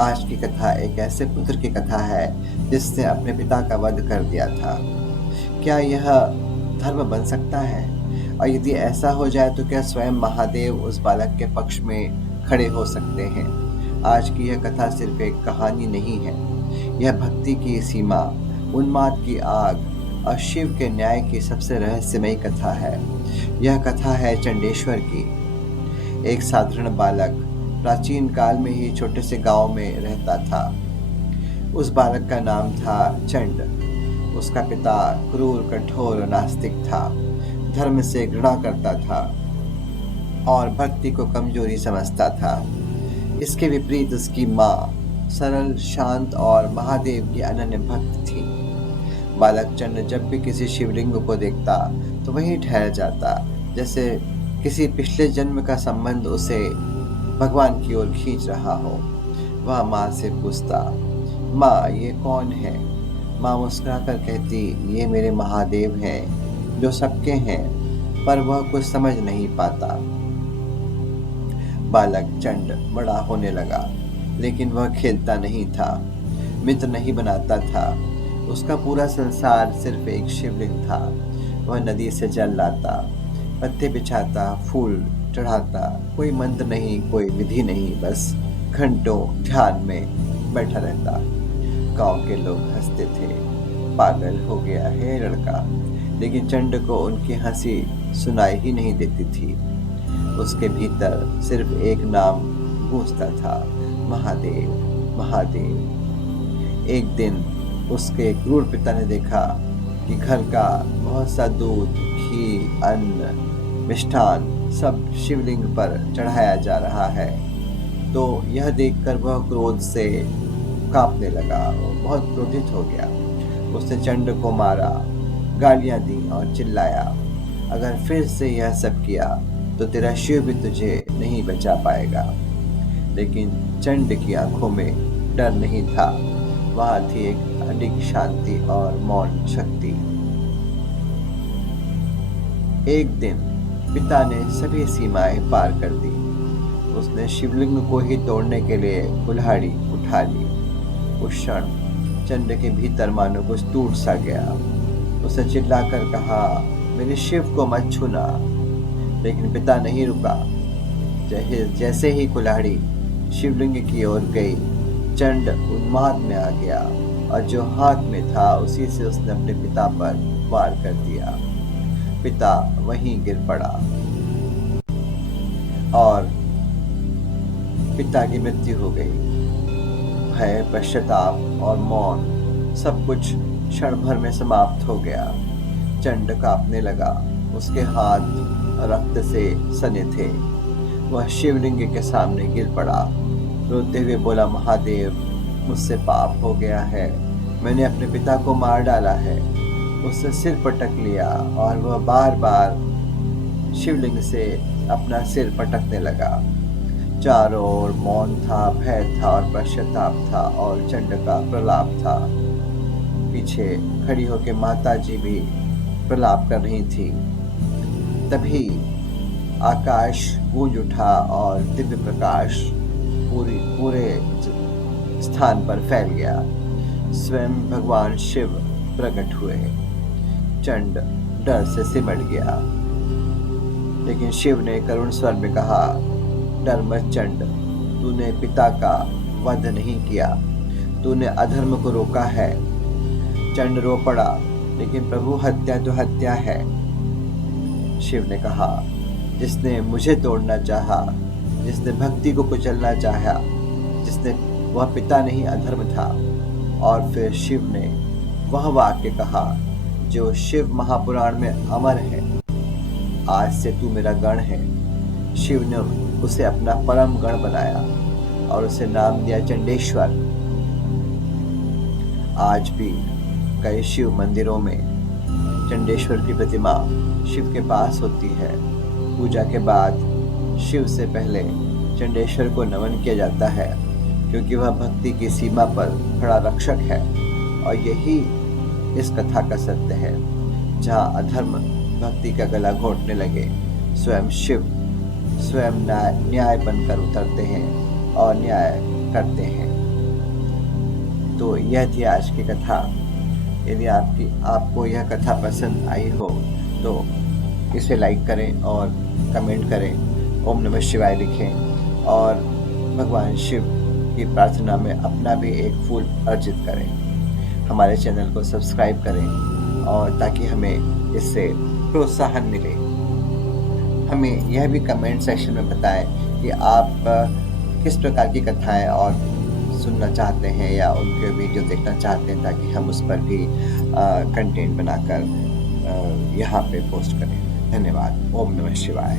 आज की कथा एक ऐसे पुत्र की कथा है जिसने अपने पिता का वध कर दिया था। क्या यह धर्म बन सकता है? और यदि ऐसा हो जाए तो क्या स्वयं महादेव उस बालक के पक्ष में खड़े हो सकते हैं? आज की यह कथा सिर्फ एक कहानी नहीं है, यह भक्ति की सीमा, उन्माद की आग और शिव के न्याय की सबसे रहस्यमयी कथा है। यह कथा है चंडेश्वर की। एक साधारण बालक प्राचीन काल में ही छोटे से गांव में रहता था। उस बालक का नाम था चंड। उसका पिता क्रूर, कठोर और नास्तिक था, धर्म से घृणा करता था और भक्ति को कमजोरी समझता था। इसके विपरीत उसकी माँ सरल, शांत और महादेव की अनन्य भक्त थी। बालक चंड जब भी किसी शिवलिंग को देखता तो वहीं ठहर जाता, जैसे किसी पिछले जन्म का संबंध उसे भगवान की ओर खींच रहा हो। वह माँ से पूछता, माँ ये कौन है? माँ मुस्कुराकर कहती, ये मेरे महादेव हैं जो सबके हैं, पर वह कुछ समझ नहीं पाता। बालक चंड बड़ा होने लगा, लेकिन वह खेलता नहीं था, मित्र नहीं बनाता था। उसका पूरा संसार सिर्फ एक शिवलिंग था। वह नदी से जल लाता, पत्ते बिछाता, फूल चढ़ाता, कोई मंत्र नहीं, कोई विधि नहीं, बस घंटों ध्यान में बैठा रहता। गांव के लोग हंसते थे, पागल हो गया है लड़का, लेकिन चंड को उनकी हंसी सुनाई ही नहीं देती थी। उसके भीतर सिर्फ एक नाम गूंजता था, महादेव, महादेव। एक दिन उसके क्रूर पिता ने देखा कि घर का बहुत सा दूध, घी, अन्न, मिष्ठान सब शिवलिंग पर चढ़ाया जा रहा है। तो यह देखकर वह क्रोध से कांपने लगा और बहुत क्रोधित हो गया। उसने चंड को मारा, गालियां दी और चिल्लाया, अगर फिर से यह सब किया तो तेरा शिव भी तुझे नहीं बचा पाएगा। लेकिन चंड की आंखों में डर नहीं था, वहां थी एक अडिग शांति और मौन शक्ति। एक दिन पिता ने सभी सीमाएं पार कर दी। उसने शिवलिंग को ही तोड़ने के लिए कुल्हाड़ी उठा ली। उस क्षण चंड के भीतर मानो कुछ टूट सा गया। उसने चिल्लाकर कहा, मेरे शिव को मत छूना। लेकिन पिता नहीं रुका। जैसे ही कुल्हाड़ी शिवलिंग की ओर गई, चंड उन्माद में आ गया और जो हाथ में था उसी से उसने अपने पिता पर वार कर दिया। पिता वहीं गिर पड़ा और पिता की मृत्यु हो गई। भय, पश्चाताप और मौन सब कुछ क्षण भर में समाप्त हो गया। चंड कांपने लगा, उसके हाथ रक्त से सने थे। वह शिवलिंग के सामने गिर पड़ा, रोते हुए बोला, महादेव, मुझसे पाप हो गया है, मैंने अपने पिता को मार डाला है। उसने सिर पटक लिया और वह बार बार शिवलिंग से अपना सिर पटकने लगा। चारों ओर मौन था, भय था और पश्चाताप था और चंड का प्रलाप था। पीछे खड़ी होकर माता जी भी प्रलाप कर रही थी। तभी आकाश गूंज उठा और दिव्य प्रकाश पूरे स्थान पर फैल गया। स्वयं भगवान शिव प्रकट हुए। चंड डर से सिमट गया, लेकिन शिव ने करुण स्वर में कहा, डर मत चंड, तूने पिता का वध नहीं किया, तूने अधर्म को रोका है। चंड रो पड़ा, लेकिन प्रभु, हत्या तो हत्या है। शिव ने कहा, जिसने मुझे तोड़ना चाहा, जिसने भक्ति को कुचलना चाहा, जिसने वह पिता नहीं अधर्म था। और फिर शिव ने वह वाक्य कहा जो शिव महापुराण में अमर है, आज से तू मेरा गण है। शिव ने उसे अपना परम गण बनाया और उसे नाम दिया चंडेश्वर। आज भी कई शिव मंदिरों में चंडेश्वर की प्रतिमा शिव के पास होती है। पूजा के बाद शिव से पहले चंडेश्वर को नमन किया जाता है, क्योंकि वह भक्ति की सीमा पर खड़ा रक्षक है। और यही इस कथा का सत्य है। जहाँ अधर्म भक्ति का गला घोंटने लगे, स्वयं शिव स्वयं न्याय बनकर उतरते हैं और न्याय करते हैं। तो यह थी आज की कथा। यदि आपको यह कथा पसंद आई हो तो इसे लाइक करें और कमेंट करें, ओम नमः शिवाय लिखें और भगवान शिव की प्रार्थना में अपना भी एक फूल अर्जित करें। हमारे चैनल को सब्सक्राइब करें और ताकि हमें इससे प्रोत्साहन मिले। हमें यह भी कमेंट सेक्शन में बताएं कि आप किस प्रकार की कथाएं और सुनना चाहते हैं या उनके वीडियो देखना चाहते हैं, ताकि हम उस पर भी कंटेंट बनाकर यहाँ पे पोस्ट करें। धन्यवाद। ओम नमः शिवाय।